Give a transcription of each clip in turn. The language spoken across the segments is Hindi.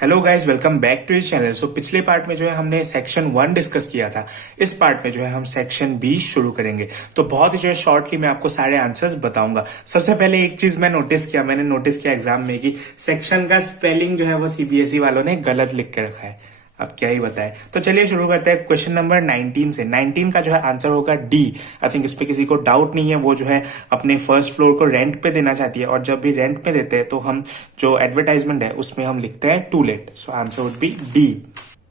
Hello guys, welcome back to इस चैनल। पिछले पार्ट में जो है हमने सेक्शन 1 डिस्कस किया था। इस पार्ट में जो है हम सेक्शन 20 शुरू करेंगे। तो बहुत ही जो है शॉर्टली मैं आपको सारे आंसर्स बताऊंगा। सबसे पहले एक चीज मैंने नोटिस किया एग्जाम में कि सेक्शन का स्पेलिंग जो है वो सीबीएसई वालों ने गलत लिख के रखा है। अब क्या ही बताए। तो चलिए शुरू करते हैं क्वेश्चन नंबर 19 से। 19 का जो है आंसर होगा डी। आई थिंक इस पे किसी को डाउट नहीं है। वो जो है अपने फर्स्ट फ्लोर को रेंट पे देना चाहती है, और जब भी रेंट पे देते हैं तो हम जो एडवर्टाइजमेंट है उसमें हम लिखते हैं too late. So answer would be D.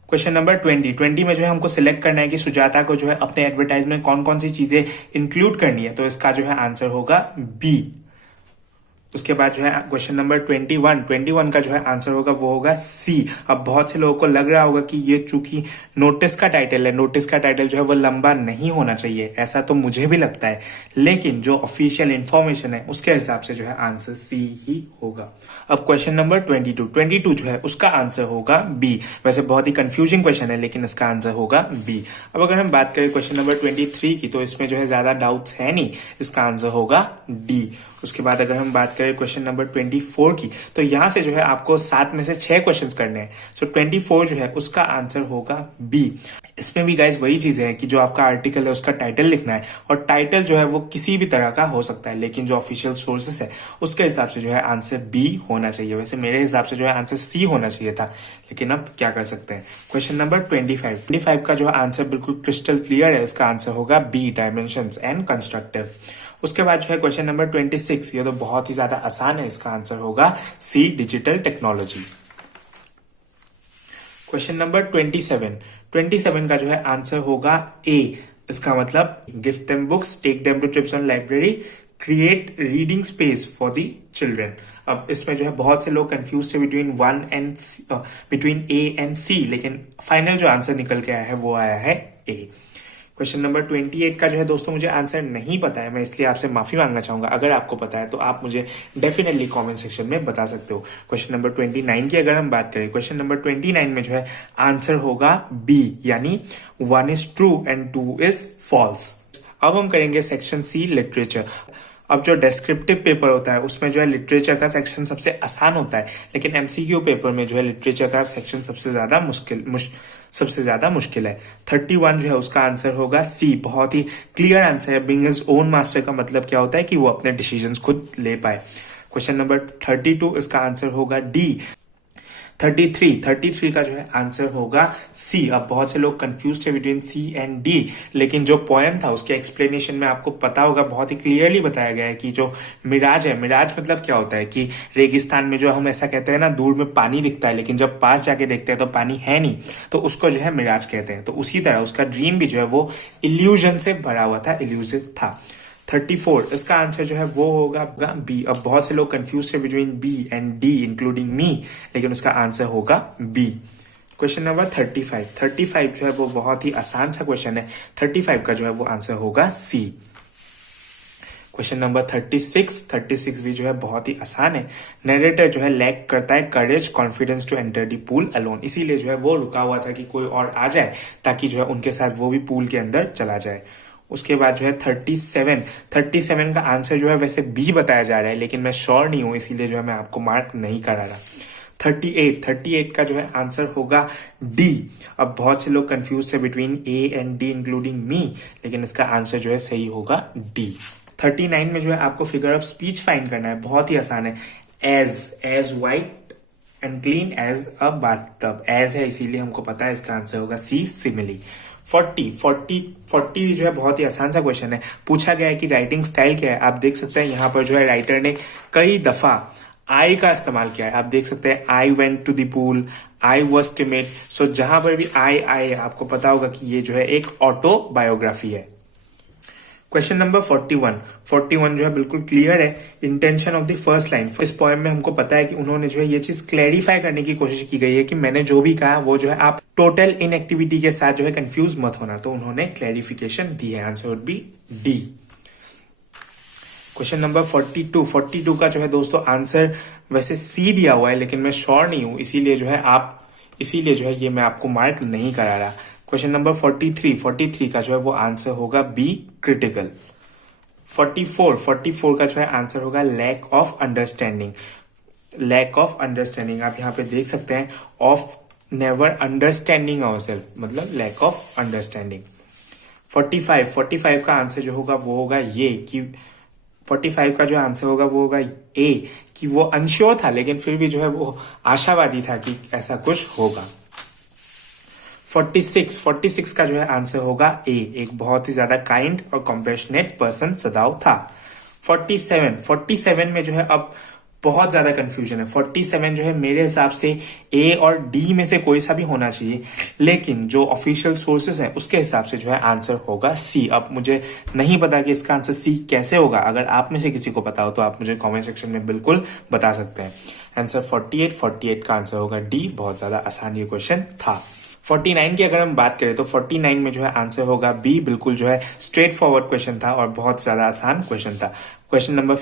Question number 20 में जो है हमको सिलेक्ट करना है कि सुजाता को जो है अपने एडवर्टाइजमेंट में कौन कौन सी चीजें इंक्लूड करनी है। तो इसका जो है आंसर होगा बी। उसके बाद जो है क्वेश्चन नंबर 21 का जो है आंसर होगा वो होगा सी। अब बहुत से लोगों को लग रहा होगा कि ये चूंकि नोटिस का टाइटल है, नोटिस का टाइटल जो है वो लंबा नहीं होना चाहिए, ऐसा तो मुझे भी लगता है, लेकिन जो ऑफिशियल इंफॉर्मेशन है उसके हिसाब से जो है आंसर सी ही होगा। अब क्वेश्चन नंबर 22 जो है उसका आंसर होगा बी। वैसे बहुत ही कंफ्यूजिंग क्वेश्चन है, लेकिन इसका आंसर होगा बी। अब अगर हम बात करें क्वेश्चन नंबर 23 की, तो इसमें जो है ज्यादा डाउट्स है नहीं, इसका आंसर होगा डी। उसके बाद अगर हम बात करें क्वेश्चन नंबर 24 की, तो यहां से जो है आपको 7 में से 6 क्वेश्चंस करने हैं। सो 24 जो है उसका आंसर होगा बी। इसमें भी गाइस वही चीजें हैं कि जो आपका आर्टिकल है उसका टाइटल लिखना है, और टाइटल जो है वो किसी भी तरह का हो सकता है, लेकिन जो ऑफिशियल सोर्सेस है उसके हिसाब से जो है आंसर बी होना चाहिए। वैसे मेरे हिसाब से जो है आंसर सी होना चाहिए था, लेकिन अब क्या कर सकते हैं। क्वेश्चन नंबर 25 का जो है आंसर बिल्कुल क्रिस्टल क्लियर है। इसका आंसर होगा बी, डायमेंशंस एंड कंस्ट्रक्टिव। उसके बाद जो है क्वेश्चन नंबर 26, ये तो बहुत ही ज्यादा आसान है, इसका आंसर होगा C, digital technology. Question number 27 का जो है आंसर होगा ए। इसका मतलब gift them books, take them to trips on library, create reading space for the children. अब इसमें जो है बहुत से लोग कंफ्यूज थे बिटवीन ए एंड सी, लेकिन फाइनल जो आंसर निकल के आया है वो आया है ए। क्वेश्चन नंबर 28 का जो है दोस्तों मुझे आंसर नहीं पता है, मैं इसलिए आपसे माफी मांगना चाहूंगा। अगर आपको पता है तो आप मुझे डेफिनेटली कमेंट सेक्शन में बता सकते हो। क्वेश्चन नंबर 29 की अगर हम बात करें, क्वेश्चन नंबर 29 में जो है आंसर होगा बी, यानी 1 is true and 2 is false. अब हम करेंगे सेक्शन सी, लिटरेचर। अब जो डेस्क्रिप्टिव पेपर होता है उसमें जो है लिटरेचर का सेक्शन सबसे आसान होता है, लेकिन एमसीक्यू पेपर में जो है लिटरेचर का सेक्शन सबसे ज्यादा मुश्किल है। 31 जो है उसका आंसर होगा सी। बहुत ही क्लियर आंसर है। बीइंग हिज ओन मास्टर का मतलब क्या होता है कि वो अपने डिसीजंस खुद ले पाए। क्वेश्चन नंबर 32, इसका आंसर होगा डी। 33 का जो है आंसर होगा सी। अब बहुत से लोग कंफ्यूज थे बिटवीन सी एंड डी, लेकिन जो पोएम था उसके एक्सप्लेनेशन में आपको पता होगा बहुत ही क्लियरली बताया गया है कि जो मिराज है, मिराज मतलब क्या होता है कि रेगिस्तान में जो हम ऐसा कहते हैं ना, दूर में पानी दिखता है लेकिन जब पास जाके देखते हैं तो पानी है नहीं, तो उसको जो है मिराज कहते हैं। तो उसी तरह उसका ड्रीम भी जो है वो इल्यूजन से भरा हुआ था, इल्यूसिव था। 34, इसका आंसर जो है वो होगा बी। अब बहुत से लोग कंफ्यूज है between B and D including me, लेकिन उसका आंसर होगा बी। क्वेश्चन नंबर 35 जो है वो बहुत ही आसान सा क्वेश्चन है। 35 का जो है वो आंसर होगा सी। क्वेश्चन नंबर 36 भी जो है बहुत ही आसान है। नरेटर जो है लैक करता है courage, confidence to enter the pool alone, इसीलिए जो है वो रुका हुआ था कि कोई और आ जाए ताकि जो है उनके साथ वो भी पूल के अंदर चला जाए। उसके बाद जो है 37 का आंसर जो है वैसे बी बताया जा रहा है, लेकिन मैं श्योर नहीं हूं, इसीलिए जो है मैं आपको मार्क नहीं करा रहा। 38 का जो है आंसर होगा डी। अब बहुत से लोग कंफ्यूज थे between A and D including me, लेकिन इसका आंसर जो है सही होगा डी। 39 में जो है आपको फिगर ऑफ स्पीच फाइंड करना है, बहुत ही आसान है। As white and clean as a bathtub. As है इसीलिए हमको पता है, इसका आंसर होगा सी, सिमिली। 40 जो है बहुत ही आसान सा क्वेश्चन है। पूछा गया है कि राइटिंग स्टाइल क्या है। आप देख सकते हैं यहाँ पर जो है राइटर ने कई दफा आई का इस्तेमाल किया है। आप देख सकते हैं I went to the pool, I was timid. So जहां पर भी आई आपको पता होगा कि ये जो है एक ऑटोबायोग्राफी है। क्वेश्चन नंबर 41 जो है बिल्कुल क्लियर है। Intention of the first line. इस पोएम में हमको पता है कि उन्होंने जो है ये चीज क्लैरिफाई करने की कोशिश की गई है कि मैंने जो भी कहा वो जो है आप टोटल इनएक्टिविटी के साथ जो है कंफ्यूज मत होना, तो उन्होंने क्लैरिफिकेशन दी है। Answer would be D. Question number 42 का जो है दोस्तों आंसर वैसे सी दिया हुआ है, लेकिन मैं श्योर नहीं हूं, इसीलिए जो है ये मैं आपको मार्क नहीं करा रहा। क्वेश्चन नंबर 43 का जो है वो आंसर होगा बी, क्रिटिकल। 44 का जो है आंसर होगा lack of understanding. Lack of understanding, आप यहाँ पे देख सकते हैं, ऑफ नेवर अंडरस्टैंडिंग आवरसेल्फ, मतलब लैक ऑफ अंडरस्टैंडिंग। 45 का आंसर जो होगा वो होगा ये कि 45 का जो आंसर होगा वो होगा ए, कि वो अनश्योर था लेकिन फिर भी जो है वो आशावादी था कि ऐसा कुछ होगा। 46 का जो है आंसर होगा ए, एक बहुत ही ज्यादा काइंड और कॉम्पेशनेट पर्सन सदाव था। 47 में जो है अब बहुत ज्यादा कंफ्यूजन है। 47 जो है मेरे हिसाब से ए और डी में से कोई सा भी होना चाहिए, लेकिन जो ऑफिशियल सोर्सेस हैं उसके हिसाब से जो है आंसर होगा सी। अब मुझे नहीं पता कि इसका आंसर सी कैसे होगा, अगर आप में से किसी को पता हो तो आप मुझे कमेंट सेक्शन में बिल्कुल बता सकते हैं। आंसर 48 का आंसर होगा डी, बहुत ज्यादा आसान ये क्वेश्चन था। 49 की अगर हम बात करें तो 49 में जो है आंसर होगा बी, बिल्कुल जो है स्ट्रेट फॉरवर्ड क्वेश्चन था और बहुत ज्यादा आसान क्वेश्चन था। क्वेश्चन नंबर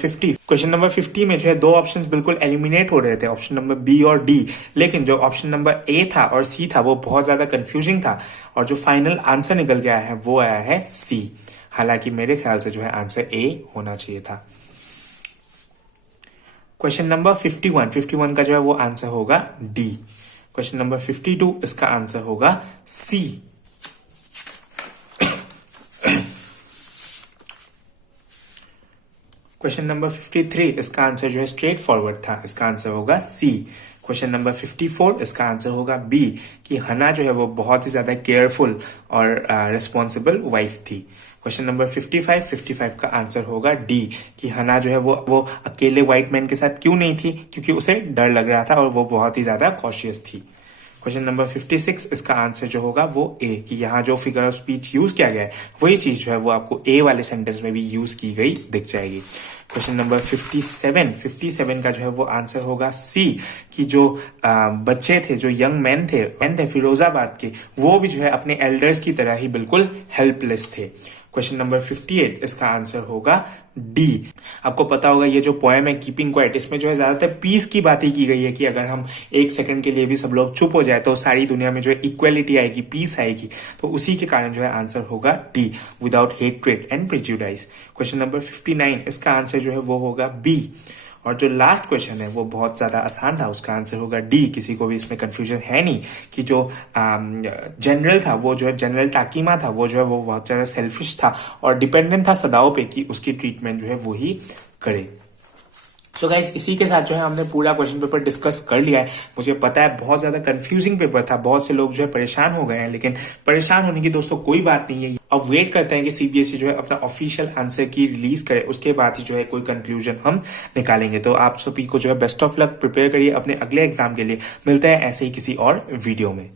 50 में जो है दो ऑप्शंस बिल्कुल एलिमिनेट हो रहे थे, ऑप्शन नंबर बी और डी, लेकिन जो ऑप्शन नंबर ए था और सी था वो बहुत ज्यादा कंफ्यूजिंग था और जो फाइनल आंसर निकल के आया है वो आया है सी। हालांकि मेरे ख्याल से जो है आंसर ए होना चाहिए था। क्वेश्चन नंबर 51 का जो है वो आंसर होगा डी। क्वेश्चन नंबर 52 इसका आंसर होगा सी। क्वेश्चन नंबर 53 इसका आंसर जो है स्ट्रेट फॉरवर्ड था, इसका आंसर होगा सी। क्वेश्चन नंबर 54 इसका आंसर होगा बी, कि हना जो है वो बहुत ही ज्यादा केयरफुल और रिस्पॉन्सिबल वाइफ थी। क्वेश्चन नंबर 55 का आंसर होगा डी, कि हना जो है वो अकेले व्हाइट मैन के साथ क्यों नहीं थी, क्योंकि उसे डर लग रहा था और वो बहुत ही ज्यादा कॉशियस थी। क्वेश्चन नंबर 56 इसका आंसर जो होगा वो ए, कि यहाँ जो फिगर ऑफ स्पीच यूज किया गया है वही चीज जो है वो आपको ए वाले सेंटेंस में भी यूज की गई दिख जाएगी। क्वेश्चन नंबर 57 का जो है वो आंसर होगा सी, कि जो बच्चे थे, जो यंग मैन थे फिरोजाबाद के, वो भी जो है अपने एल्डर्स की तरह ही बिल्कुल हेल्पलेस थे। क्वेश्चन नंबर 58 इसका आंसर होगा डी। आपको पता होगा ये जो पोएम है कीपिंग क्वाइट, इसमें जो है ज्यादातर पीस की बात ही की गई है कि अगर हम एक सेकंड के लिए भी सब लोग चुप हो जाए तो सारी दुनिया में जो है इक्वेलिटी आएगी, पीस आएगी। तो उसी के कारण जो है आंसर होगा D, without hatred and prejudice. Question number 59 इसका आंसर जो है वो होगा बी। और जो लास्ट क्वेश्चन है वो बहुत ज्यादा आसान था, उसका आंसर होगा डी। किसी को भी इसमें कंफ्यूजन है नहीं कि जो जनरल था, वो जो है जनरल टाकीमा था, वो जो है वो बहुत ज्यादा सेल्फिश था और डिपेंडेंट था सदाओ पे कि उसकी ट्रीटमेंट जो है वो ही करे। तो गाइस इसी के साथ जो है हमने पूरा क्वेश्चन पेपर डिस्कस कर लिया है। मुझे पता है बहुत ज्यादा कंफ्यूजिंग पेपर था, बहुत से लोग जो है परेशान हो गए हैं, लेकिन परेशान होने की दोस्तों कोई बात नहीं है। अब वेट करते हैं कि सीबीएसई जो है अपना ऑफिशियल आंसर की रिलीज करे, उसके बाद ही जो है कोई कंक्लूजन हम निकालेंगे। तो आप सभी को जो है बेस्ट ऑफ लक, प्रिपेयर करिए अपने अगले एग्जाम के लिए। मिलते हैं ऐसे ही किसी और वीडियो में।